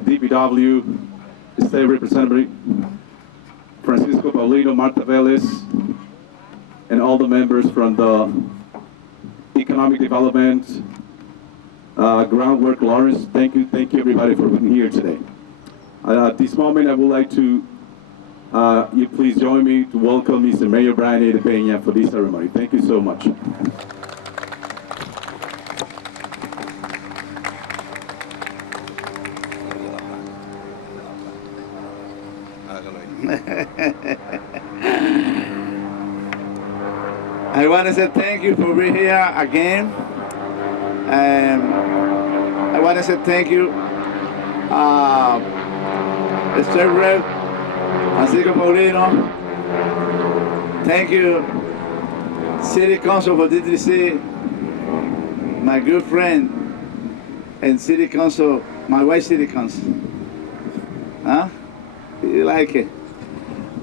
DPW, State Representative Francisco Paulino, Marta Velez, and all the members from the Economic Development, Groundwork Lawrence. Thank you everybody for being here today. At this moment, I would like to, you please join me to welcome Mr. Mayor Brian A. De Peña for this ceremony. Thank you so much. I want to say thank you for being here again. I want to say thank you, State Rep Francisco Paulino. Thank you, City Council for DTC, my good friend, and City Council, my wife City Council. Huh? You like it?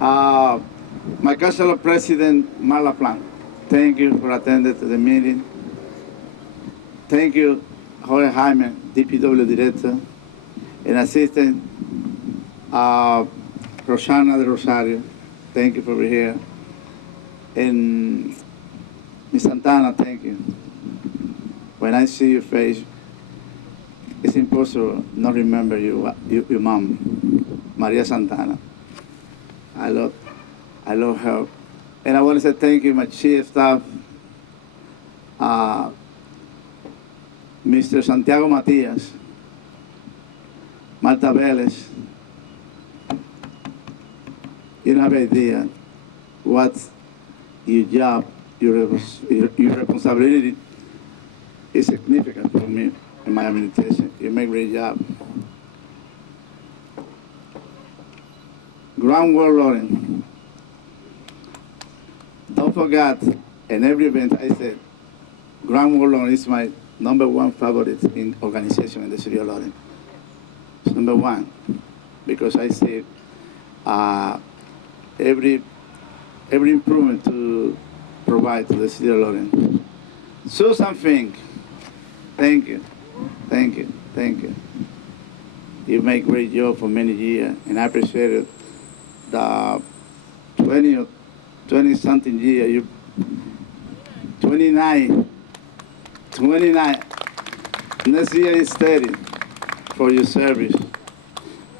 My council president, Marla Plan. Thank you for attending to the meeting. Thank you, Jorge Jaime, DPW Director, and Assistant Rosana de Rosario. Thank you for being here. And Ms. Santana, thank you. When I see your face, it's impossible not remember your mom, Maria Santana. I love her. And I want to say thank you, my chief staff, Mr. Santiago Matias, Marta Velez. You don't have idea what your job, your responsibility is significant for me in my administration. You make a great job. Groundwork Lawrence. Don't forget, in every event I said, Groundwork Lawrence is my #1 favorite in organization in the city of Lawrence. It's #1, because I see every improvement to provide to the city of Lawrence. Susan Fink, thank you. You make great job for many years, and I appreciate it. The 20 something year, you 29. Next year is 30 for your service.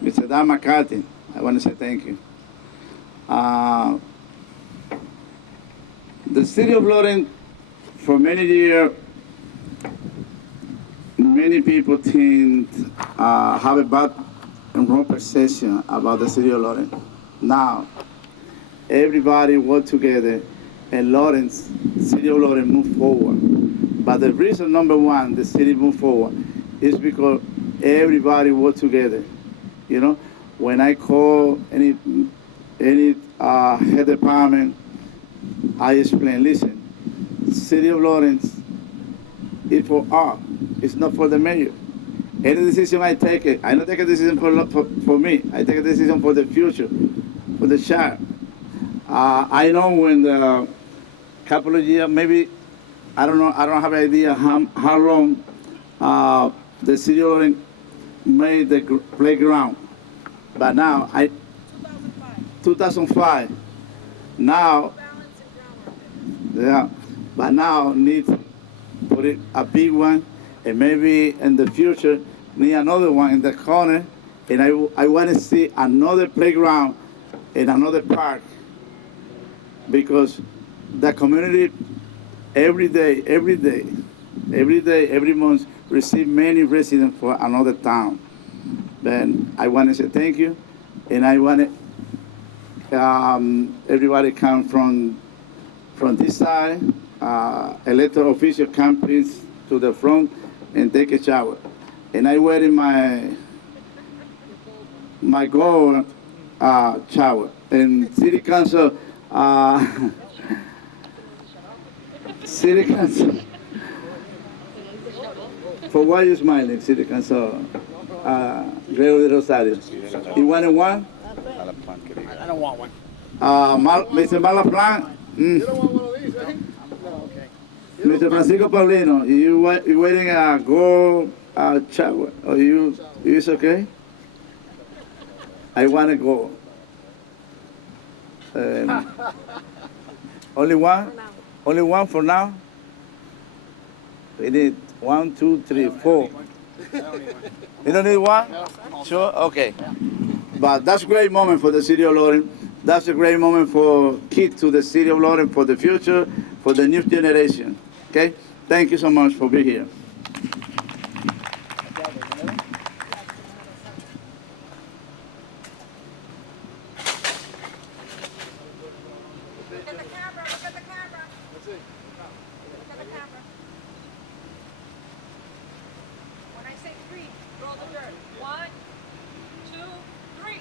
Mr. Dan McCarthy, I want to say thank you. The city of Lawrence, for many years, many people think have a bad and wrong perception about the city of Lawrence. Now, everybody work together, and Lawrence, city of Lawrence, move forward. But the reason #1 the city move forward is because everybody work together. You know, when I call any head department, I explain, listen, city of Lawrence is for us, it's not for the mayor. Any decision I take it, I don't take a decision for me, I take a decision for the future, for the child. I know when the couple of years, maybe, I don't have an idea how long the city of Lawrence made the playground. But now, 2005, now, yeah, but now need to put it a big one, and maybe in the future need another one in the corner, and I want to see another playground in another park, because the community every month receive many residents for another town. Then I want to say thank you, and I want everybody come from this side, elected official come please to the front and take a shower. And I wearing my gold shower. And city council, for why you smiling, city council, Gregory Rosario? You want one? I don't want one. Mr. Malaplan? You don't want one of these, eh? No, okay. Mr. Francisco Paulino, you wearing a gold shower? Are you, is okay? I want to go. Only one? Only one for now? We need 1, 2, 3, 4. You don't need one? Sure? Okay. But that's a great moment for the city of Lawrence. That's a great moment for kids to the city of Lawrence for the future, for the new generation. Okay? Thank you so much for being here. Look at the camera, look at the camera. Look at the camera. When I say 3, roll the dirt. 1, 2, 3.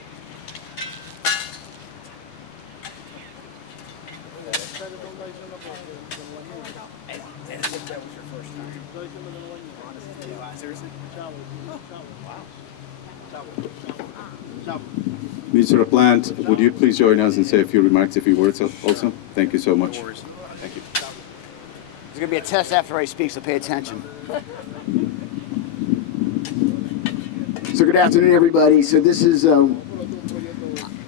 Mr. Plant, would you please join us and say a few remarks, a few words also? Thank you so much. Thank you. There's gonna be a test after I speak, so pay attention. So good afternoon, everybody. So this is,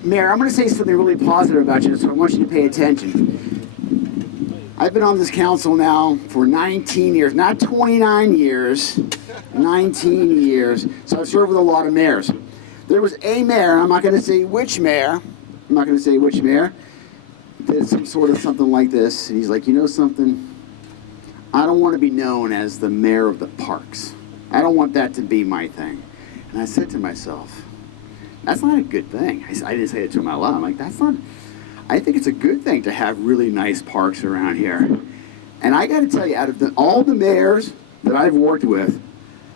Mayor, I'm going to say something really positive about you, so I want you to pay attention. I've been on this council now for 19 years, not 29 years, 19 years. So I've served with a lot of mayors. There was a mayor, I'm not going to say which mayor, did some sort of something like this. And he's like, you know something? I don't want to be known as the mayor of the parks. I don't want that to be my thing. And I said to myself, that's not a good thing. I didn't say it to him out loud. I'm like, I think it's a good thing to have really nice parks around here. And I got to tell you, out of all the mayors that I've worked with,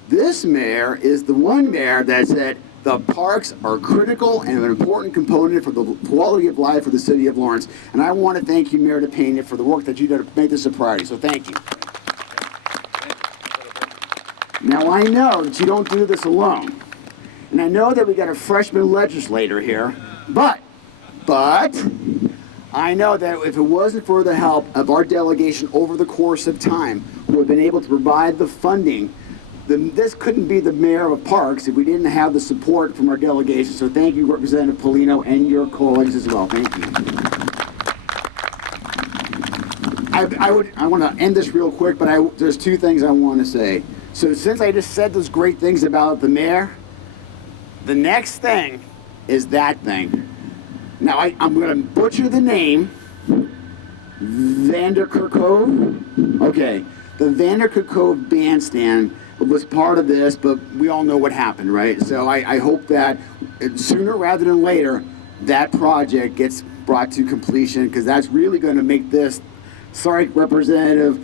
this mayor is the one mayor that said the parks are critical and an important component for the quality of life for the city of Lawrence. And I want to thank you, Mayor DePena, for the work that you did to make this a priority. So thank you. Now I know that you don't do this alone. And I know that we got a freshman legislator here, but I know that if it wasn't for the help of our delegation over the course of time, who have been able to provide the funding, this couldn't be the mayor of parks if we didn't have the support from our delegation. So thank you, Representative Polino, and your colleagues as well. Thank you. I want to end this real quick, but there's 2 things I want to say. So since I just said those great things about the mayor, the next thing is that thing. Now, I'm going to butcher the name. Vanderkerkove? Okay. The Vanderkerkove bandstand was part of this, but we all know what happened, right? So I hope that sooner rather than later, that project gets brought to completion, because that's really going to make this, sorry, Representative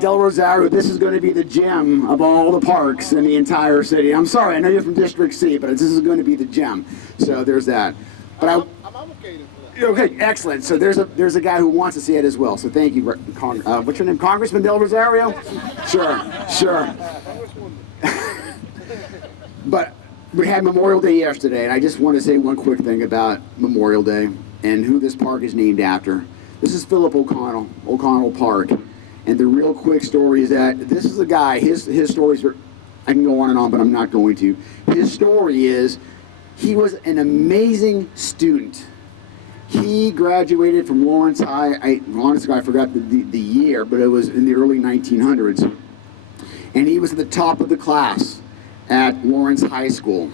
Del Rosario, this is going to be the gem of all the parks in the entire city. I'm sorry, I know you're from District C, but this is going to be the gem. So there's that. But I'm advocating for that. okay, excellent. So there's a guy who wants to see it as well. So thank you, what's your name, Congressman Del Rosario? Sure. But we had Memorial Day yesterday, and I just want to say one quick thing about Memorial Day and who this park is named after. This is Philip O'Connell Park. And the real quick story is that this is a guy, his stories are, I can go on and on, but I'm not going to. His story is, he was an amazing student. He graduated from Lawrence High, honestly, I forgot the year, but it was in the early 1900s. And he was at the top of the class at Lawrence High School.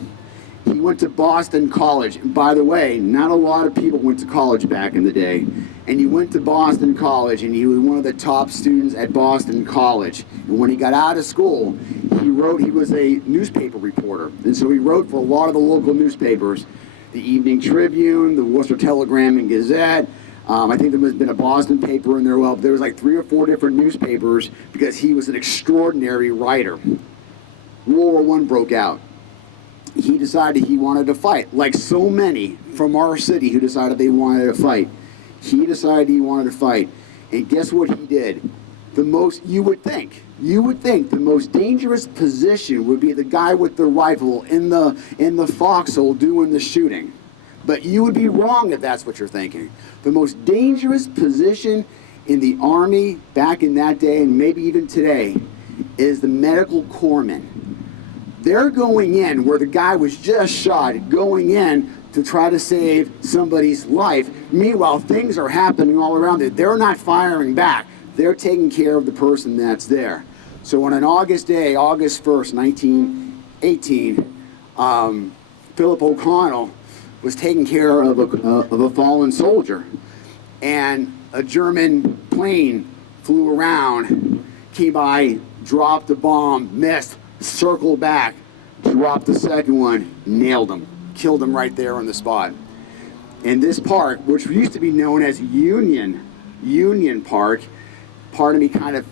He went to Boston College. And by the way, not a lot of people went to college back in the day. And he went to Boston College, and he was one of the top students at Boston College. And when he got out of school, he was a newspaper reporter. And so he wrote for a lot of the local newspapers, the Evening Tribune, the Worcester Telegram and Gazette. I think there has been a Boston paper in there. Well, there was like 3 or 4 different newspapers, because he was an extraordinary writer. World War I broke out. He decided he wanted to fight, like so many from our city who decided they wanted to fight. He decided he wanted to fight. And guess what he did? You would think the most dangerous position would be the guy with the rifle in the foxhole doing the shooting. But you would be wrong if that's what you're thinking. The most dangerous position in the Army back in that day, and maybe even today, is the medical corpsman. They're going in where the guy was just shot, going in to try to save somebody's life. Meanwhile, things are happening all around it. They're not firing back. They're taking care of the person that's there. So on an August day, August 1st, 1918, Philip O'Connell was taking care of a fallen soldier. And a German plane flew around, came by, dropped a bomb, missed, circled back, dropped the second one, nailed him, killed him right there on the spot. And this park, which used to be known as Union Park, part of me kind of,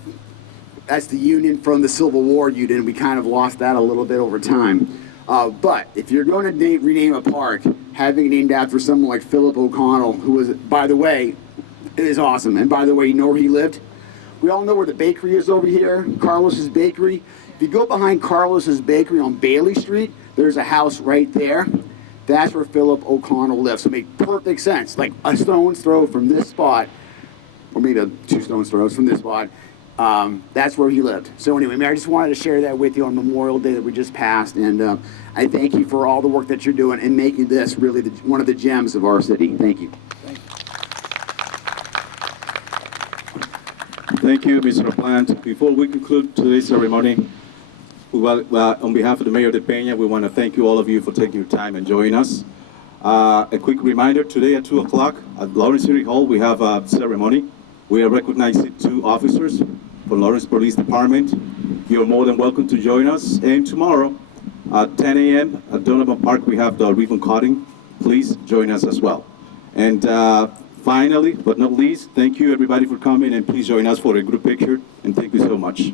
that's the Union from the Civil War Union. We kind of lost that a little bit over time. But if you're going to rename a park, having it named after someone like Philip O'Connell, who was, by the way, it is awesome. And by the way, you know where he lived? We all know where the bakery is over here, Carlos's Bakery. If you go behind Carlos's Bakery on Bailey Street, there's a house right there. That's where Philip O'Connell lived. So it made perfect sense. Like a stone's throw from this spot, or maybe 2 stone's throws from this spot, that's where he lived. So anyway, Mayor, I just wanted to share that with you on Memorial Day that we just passed. And I thank you for all the work that you're doing and making this really one of the gems of our city. Thank you. Thank you, Mr. Plant. Before we conclude today's ceremony, on behalf of the Mayor de Peña, we want to thank you, all of you, for taking your time and joining us. A quick reminder, today at 2 o'clock at Lawrence City Hall, we have a ceremony. We are recognizing 2 officers from Lawrence Police Department. You're more than welcome to join us. And tomorrow at 10 a.m. at Donovan Park, we have the ribbon cutting. Please join us as well. And finally, but not least, thank you everybody for coming, and please join us for a group picture, and thank you so much.